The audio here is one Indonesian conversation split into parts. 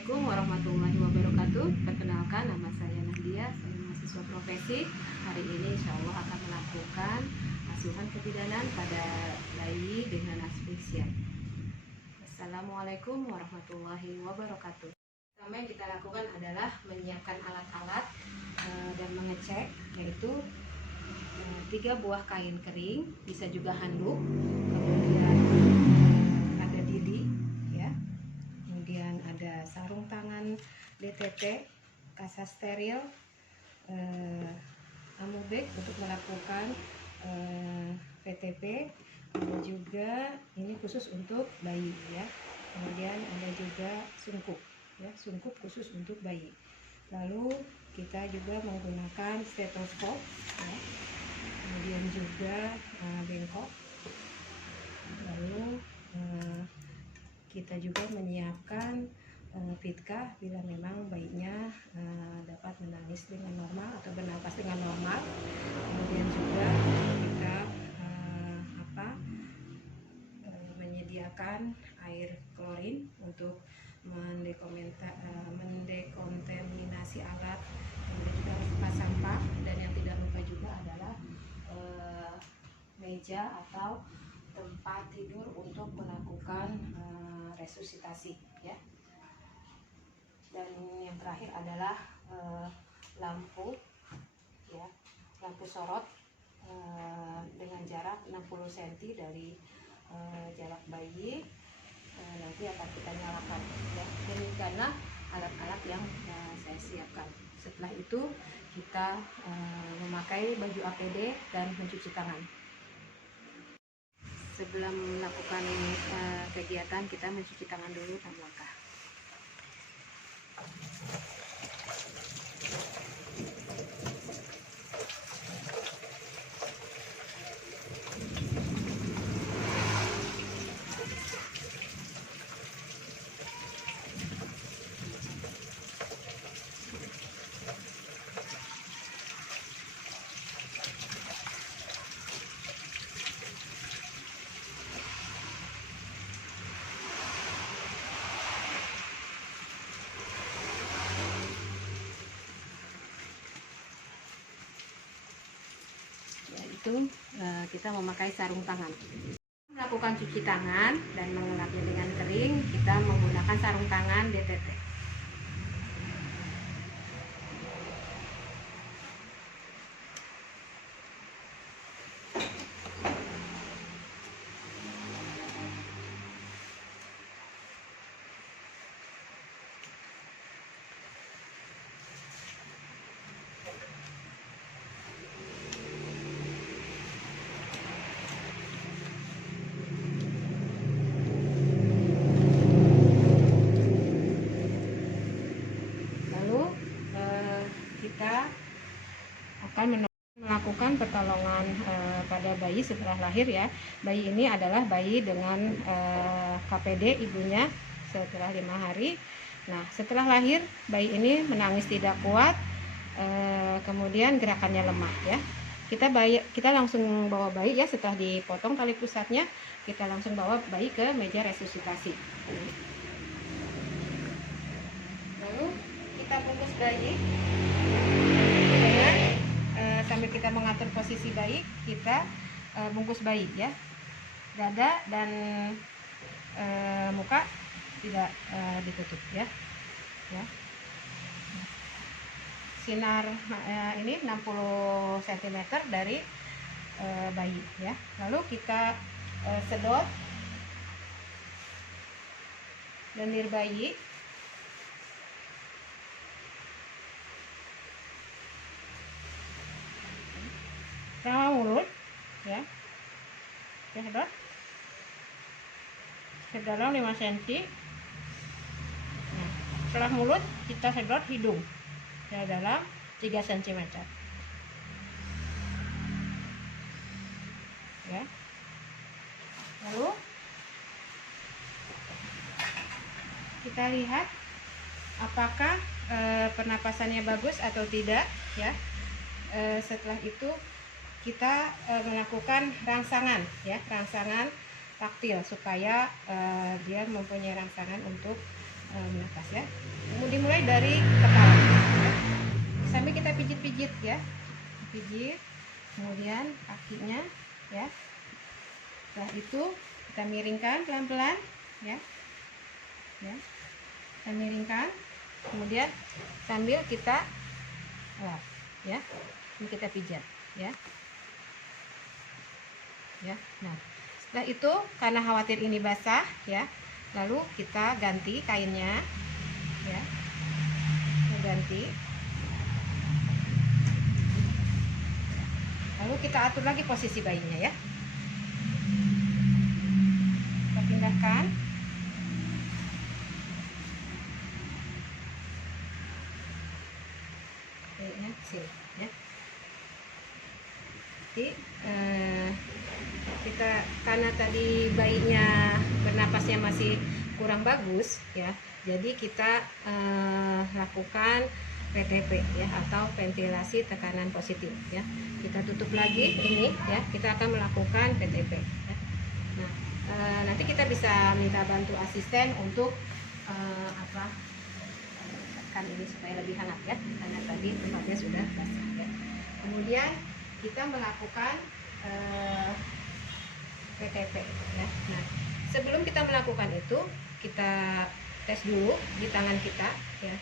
Assalamualaikum warahmatullahi wabarakatuh. Perkenalkan, nama saya Nahdia, saya mahasiswa profesi. Hari ini insya Allah akan melakukan asuhan kebidanan pada bayi dengan asfixia. Assalamualaikum warahmatullahi wabarakatuh. Pertama yang kita lakukan adalah menyiapkan alat-alat dan mengecek, yaitu 3 buah kain kering, bisa juga handuk, kemudian ada didi, ya. Kemudian ada sarung tangan DTT, kasa steril, amobek untuk melakukan PTP, ada juga ini khusus untuk bayi, ya. Kemudian ada juga sungkup, ya, sungkup khusus untuk bayi. Lalu kita juga menggunakan stetoskop, ya. Kemudian juga bengkok. Lalu kita juga menyiapkan fitkah bila memang bayinya dapat menangis dengan normal atau bernapas dengan normal. Kemudian juga kita menyediakan air klorin untuk mendekontaminasi alat. Kemudian juga tempat sampah, dan yang tidak lupa juga adalah meja atau tempat tidur untuk melakukan resusitasi, ya. Dan yang terakhir adalah lampu, ya, lampu sorot dengan jarak 60 cm dari jarak bayi. Nanti akan kita nyalakan, ya. Demikianlah alat-alat yang saya siapkan. Setelah itu kita memakai baju APD dan mencuci tangan. Sebelum melakukan kegiatan, kita mencuci tangan dulu 6 langkah. Yaitu kita memakai sarung tangan. Melakukan cuci tangan dan mengelapnya dengan kering, kita menggunakan sarung tangan DTT. Kita akan melakukan pertolongan pada bayi setelah lahir, ya. Bayi ini adalah bayi dengan KPD ibunya setelah 5 hari. Nah, setelah lahir bayi ini menangis tidak kuat, kemudian gerakannya lemah, ya. Kita langsung bawa bayi, ya, setelah dipotong tali pusatnya, kita langsung bawa bayi ke meja resusitasi. Lalu kita bungkus bayi dengan sambil kita mengatur posisi bayi, kita bungkus bayi, ya. Dada dan muka tidak ditutup, ya. Sinar ini 60 cm dari bayi, ya. Lalu kita sedot lendir bayi. Sama mulut, ya, sedot sedalam 5 cm. Nah, setelah mulut kita sedot hidung sedalam 3 cm, ya. Lalu kita lihat apakah pernapasannya bagus atau tidak, ya. Setelah itu kita melakukan rangsangan, ya, rangsangan taktil supaya dia mempunyai rangsangan untuk bernapas ya. Dimulai dari kepala ya. Sambil kita pijit-pijit ya, pijit, kemudian kakinya ya. Setelah itu kita miringkan pelan-pelan ya, ya, kita miringkan, kemudian sambil kita lap ya, ini kita pijat ya, ya. Nah, setelah itu karena khawatir ini basah ya, lalu kita ganti kainnya ya, kita ganti, lalu kita atur lagi posisi bayinya ya, kita pindahkan kayaknya sini ya. Jadi kita karena tadi bayinya bernapasnya masih kurang bagus ya, jadi kita lakukan PTP ya, atau ventilasi tekanan positif ya. Kita tutup lagi ini ya, kita akan melakukan PTP ya. Nah, nanti kita bisa minta bantu asisten untuk tekan ini supaya lebih hangat ya, karena tadi tempatnya sudah basah ya. Kemudian kita melakukan PTP ya. Nah, sebelum kita melakukan itu, kita tes dulu di tangan kita ya.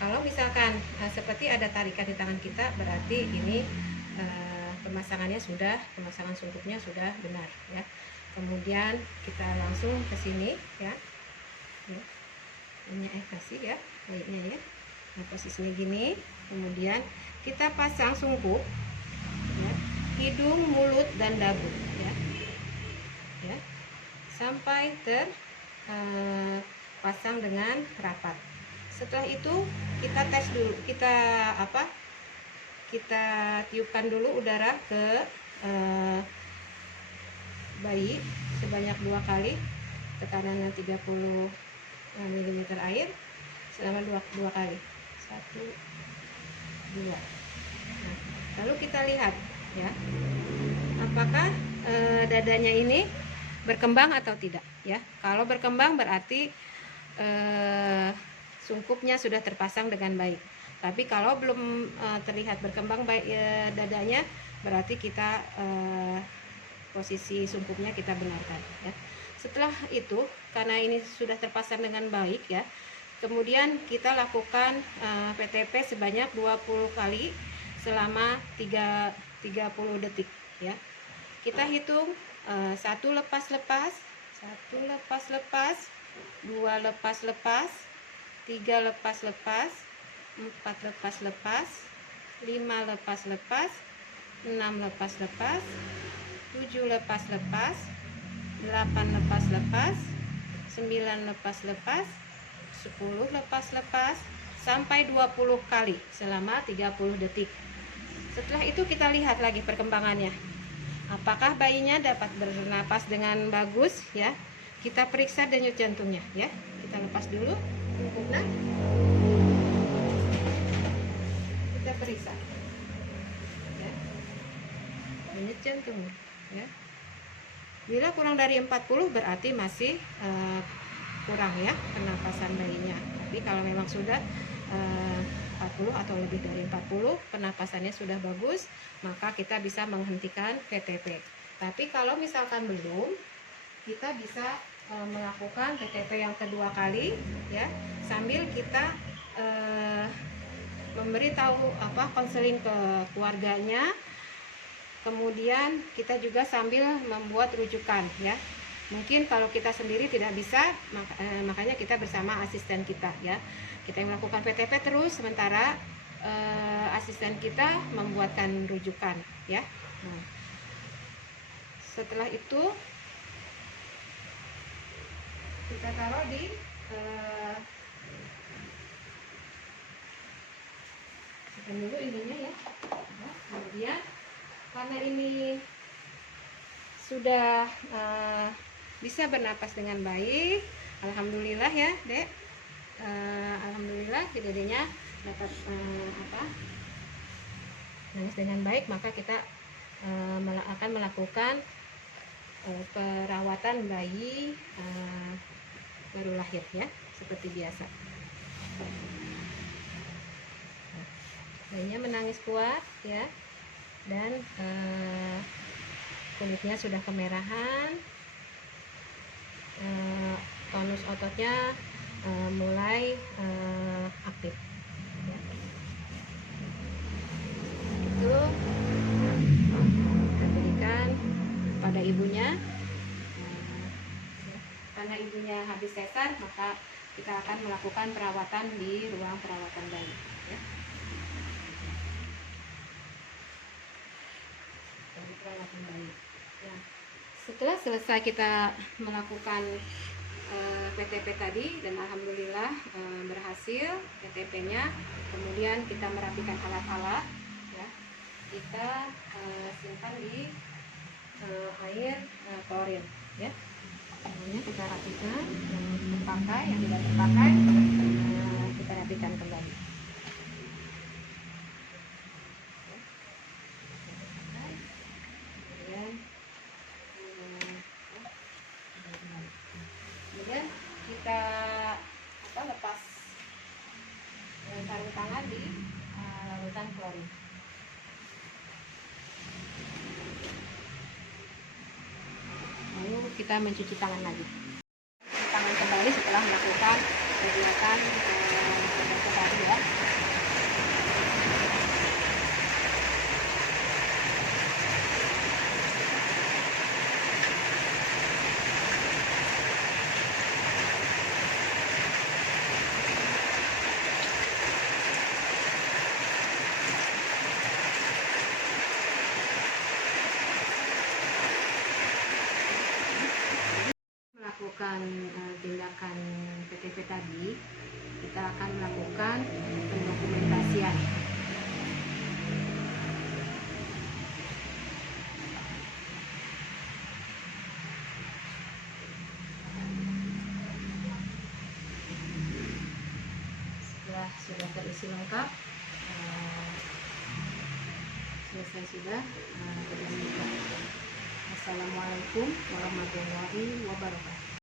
Kalau misalkan seperti ada tarikan di tangan kita, berarti ini pemasangan sungkupnya sudah benar ya. Kemudian kita langsung ke sini ya, ini kasih ya baiknya ya. Nah, posisinya gini, kemudian kita pasang sungkup ya, hidung, mulut, dan dagu ya, ya, sampai terpasang dengan rapat. Setelah itu kita tes dulu, kita tiupkan dulu udara ke bayi sebanyak 2 kali, tekanannya 30 mm air selama 2 kali, 1, 2. Nah, lalu kita lihat ya, apakah dadanya ini berkembang atau tidak ya. Kalau berkembang berarti sungkupnya sudah terpasang dengan baik. Tapi kalau belum terlihat berkembang baik dadanya, berarti kita posisi sungkupnya kita benarkan ya. Setelah itu, karena ini sudah terpasang dengan baik ya, kemudian kita lakukan PTP sebanyak 20 kali selama 30 detik ya. Kita hitung 1 lepas-lepas, 2 lepas-lepas, 3 lepas-lepas, 4 lepas-lepas, 5 lepas-lepas, 6 lepas-lepas, 7 lepas-lepas, 8 lepas-lepas, 9 lepas-lepas, 10 lepas-lepas, sampai 20 kali selama 30 detik. Setelah itu kita lihat lagi perkembangannya, apakah bayinya dapat bernapas dengan bagus ya. Kita periksa denyut jantungnya ya. Kita lepas dulu sungkupnya, kita periksa ya, denyut jantungnya ya. Bila kurang dari 40 berarti masih kurang ya pernapasan bayinya. Tapi kalau memang sudah 40 atau lebih dari 40, pernapasannya sudah bagus, maka kita bisa menghentikan PTP. Tapi kalau misalkan belum, kita bisa melakukan PTP yang kedua kali ya, sambil kita memberitahu konseling ke keluarganya. Kemudian kita juga sambil membuat rujukan ya. Mungkin kalau kita sendiri tidak bisa, makanya kita bersama asisten kita ya. Kita melakukan PTP terus, sementara asisten kita membuatkan rujukan ya. Nah, setelah itu kita taruh di dulu ininya ya. Nah, kemudian karena ini sudah bisa bernapas dengan baik, alhamdulillah ya dek, alhamdulillah dedenya dapat nangis dengan baik, maka kita akan melakukan perawatan bayi baru lahir ya, seperti biasa. Bayinya menangis kuat ya, dan kulitnya sudah kemerahan, tonus ototnya mulai aktif ya. Itu kita berikan pada ibunya. Karena ibunya habis sesar, maka kita akan melakukan perawatan di ruang perawatan bayi ya. Perawatan bayi ya. Setelah selesai kita melakukan PTP tadi, dan alhamdulillah berhasil PTP-nya, kemudian kita merapikan alat-alat ya, kita simpan di air klorin ya. Kemudian kita rapikan yang terpakai, yang tidak terpakai kita rapikan kembali. Kemudian kita lepas sarung tangan di larutan klorin. Lalu kita mencuci tangan lagi. Tangan kembali setelah melakukan kegiatan tadi ya. Melakukan tindakan PTP tadi, kita akan melakukan pendokumentasian. Setelah sudah terisi lengkap, selesai sudah. Assalamualaikum warahmatullahi wabarakatuh.